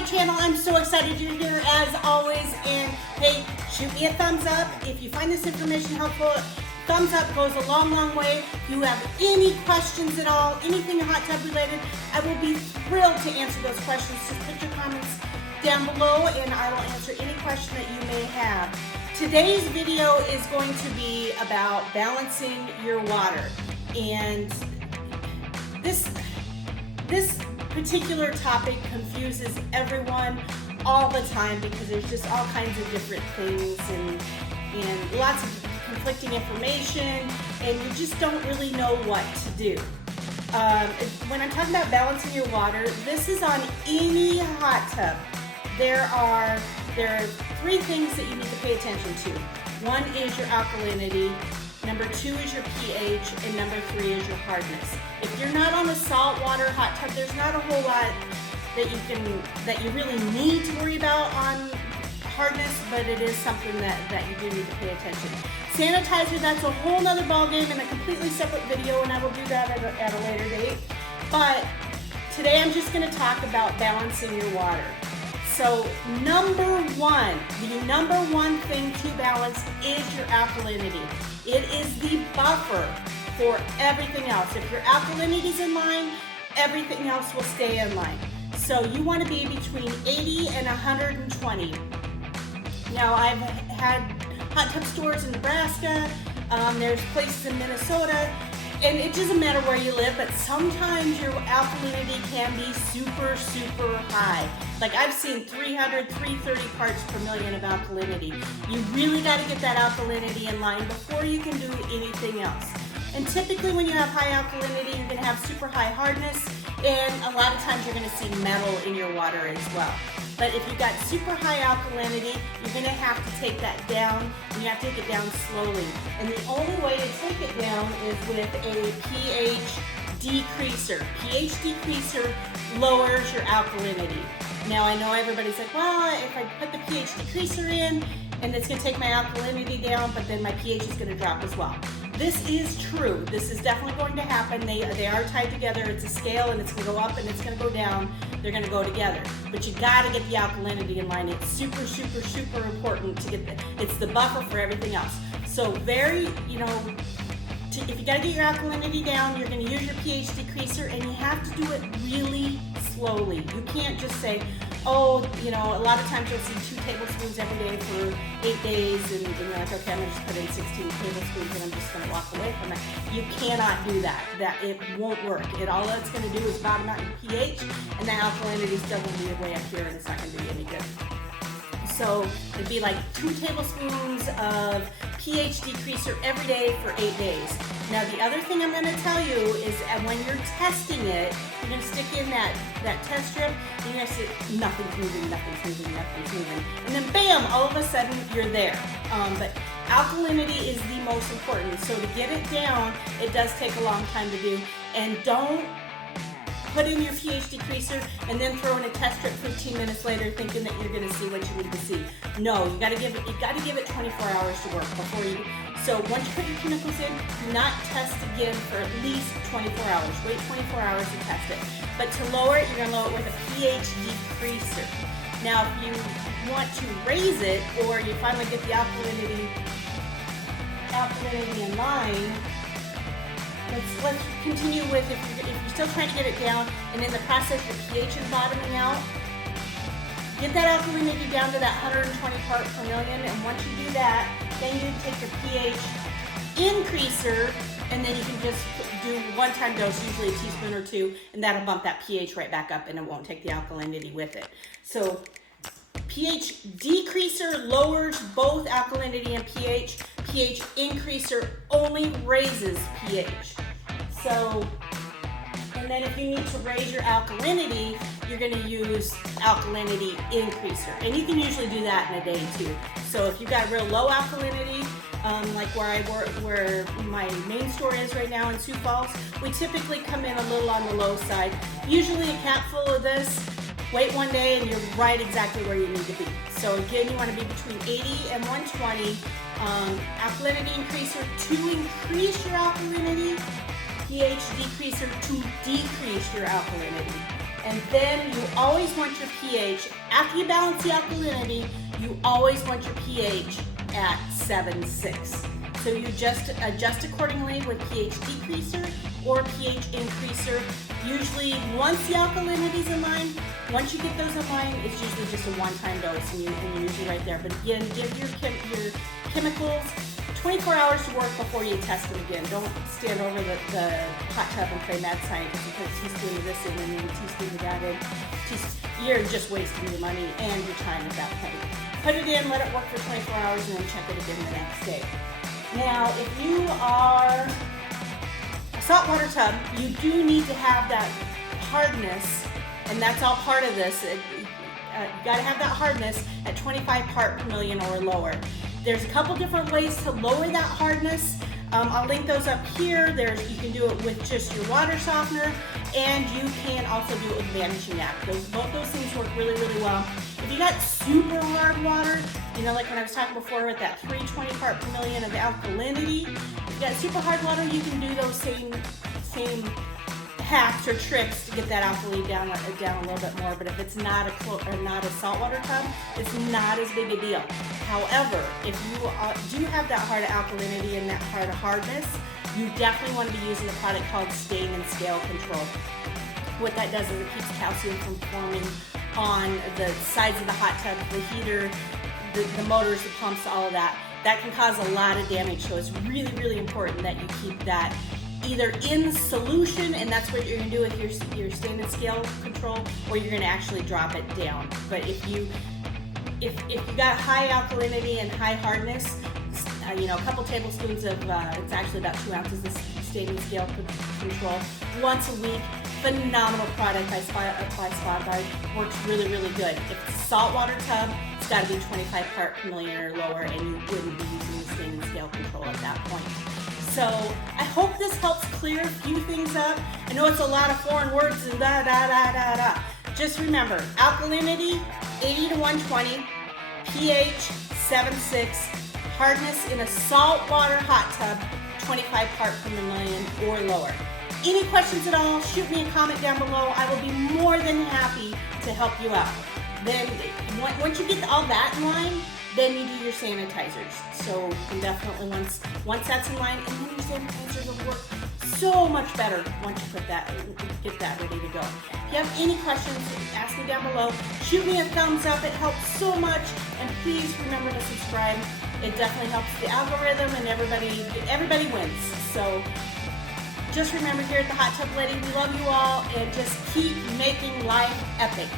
my channel. I'm so excited you're here as always. And hey, shoot me a thumbs up if you find this information helpful. Thumbs up goes a long, long way. If you have any questions at all, anything hot tub related, I will be thrilled to answer those questions. Just put your comments down below and I will answer any question that you may have. Today's video is going to be about balancing your water. And this particular topic confuses everyone all the time because there's just all kinds of different things and lots of conflicting information, and you just don't really know what to do. When I'm talking about balancing your water, this is on any hot tub. There are three things that you need to pay attention to. One is your alkalinity, number two is your pH, and number three is your hardness. If you're not on a saltwater hot tub, there's not a whole lot that you really need to worry about on hardness, but it is something that you do need to pay attention. Sanitizer, that's a whole nother ballgame and a completely separate video, and I will do that at a later date. But today I'm just going to talk about balancing your water. So the number one thing to balance is your alkalinity. It is the buffer for everything else. If your alkalinity is in line, everything else will stay in line. So you want to be between 80 and 120. Now I've had hot tub stores in Nebraska, there's places in Minnesota, and it doesn't matter where you live, but sometimes your alkalinity can be super, super high. Like I've seen 300, 330 parts per million of alkalinity. You really got to get that alkalinity in line before you can do anything else. And typically when you have high alkalinity, you're going to have super high hardness, and a lot of times you're going to see metal in your water as well. But if you've got super high alkalinity, you're going to have to take that down, and you have to take it down slowly. And the only way to take it down is with a pH decreaser. pH decreaser lowers your alkalinity. Now I know everybody's like, well, if I put the pH decreaser in, and it's going to take my alkalinity down, but then my pH is going to drop as well. This is true. This is definitely going to happen. They are tied together. It's a scale, and it's going to go up and it's going to go down. They're going to go together. But you got to get the alkalinity in line. It's super, super, super important to get it's the buffer for everything else. So if you got to get your alkalinity down, you're going to use your pH decreaser, and you have to do it really slowly. You can't just say, oh, a lot of times you'll see 2 tablespoons every day for 8 days, and you're like, okay, I'm going to just put in 16 tablespoons and I'm just going to walk away from it. You cannot do that. It won't work. All it's going to do is bottom out your pH, and the alkalinity is still going to be way up here, and it's not going to do you any good. So it'd be like 2 tablespoons of pH decreaser every day for 8 days. Now the other thing I'm going to tell you is that when you're testing it, you're going to stick in that test strip, and you're going to see nothing's moving, and then bam, all of a sudden you're there. But alkalinity is the most important. So to get it down, it does take a long time to do, and don't put in your pH decreaser and then throw in a test strip 15 minutes later thinking that you're going to see what you need to see. No, you got to give it 24 hours to work before you. So once you put your chemicals in, do not test again for at least 24 hours. Wait 24 hours to test it. But to lower it, you're going to lower it with a pH decreaser. Now, if you want to raise it, or you finally get the alkalinity in line, let's continue with, if you're still trying to get it down, and in the process your pH is bottoming out, get that alkalinity down to that 120 part per million, and once you do that, then you take your pH increaser, and then you can just do one-time dose, usually a teaspoon or 2, and that'll bump that pH right back up, and it won't take the alkalinity with it. So pH decreaser lowers both alkalinity and pH. pH increaser only raises pH. So, and then if you need to raise your alkalinity, you're going to use alkalinity increaser. And you can usually do that in a day too. So if you've got real low alkalinity, like where my main store is right now in Sioux Falls, we typically come in a little on the low side. Usually a capful of this, wait one day and you're right exactly where you need to be. So again, you want to be between 80 and 120. Alkalinity increaser to increase your alkalinity, pH decreaser to decrease your alkalinity. And then you always want your pH, after you balance the alkalinity, you always want your pH at 7.6. So you just adjust accordingly with pH decreaser or pH increaser. Usually once the alkalinity's in line, once you get those in line, it's usually just a one-time dose and you're usually right there. But again, give your chemicals 24 hours to work before you test them again. Don't stand over the hot tub and play mad scientist because he's doing this in and he's doing that in. You're just wasting your money and your time at that point. Put it in, let it work for 24 hours, and then check it again the next day. Now, if you are a saltwater tub, you do need to have that hardness, and that's all part of this. You got to have that hardness at 25 part per million or lower. There's a couple different ways to lower that hardness. I'll link those up here. You can do it with just your water softener, and you can also do it with vanishing yak. Both those things work really, really well. If you got super hard water, like when I was talking before with that 320 part per million of alkalinity, if you got super hard water, you can do those same hacks or tricks to get that alkalinity down a little bit more. But if it's not a saltwater tub, it's not as big a deal. However, if you do have that hard alkalinity and that hard hardness, you definitely want to be using a product called stain and scale control. What that does is it keeps calcium from forming on the sides of the hot tub, the heater, the motors, the pumps, all of that. That can cause a lot of damage, so it's really, really important that you keep that either in solution, and that's what you're going to do with your stain and scale control, or you're going to actually drop it down. But if you got high alkalinity and high hardness, a couple tablespoons of, it's actually about 2 ounces of stain and scale control once a week. Phenomenal product by Spa Guard. Works really, really good. If it's a saltwater tub, it's got to be 25 part per million or lower, and you wouldn't be using the stain and scale control at that point. So I hope this helps clear a few things up. I know it's a lot of foreign words and da. Just remember, alkalinity 80 to 120, pH 7.6, hardness in a saltwater hot tub 25 part per million or lower. Any questions at all, shoot me a comment down below. I will be more than happy to help you out. Then once you get all that in line, then you do your sanitizers. So you can definitely, once that's in line, and then your sanitizers will work so much better once you get that ready to go. If you have any questions, ask me down below. Shoot me a thumbs up, it helps so much. And please remember to subscribe. It definitely helps the algorithm, and everybody wins. So just remember, here at the Hot Tub Lady, we love you all, and just keep making life epic.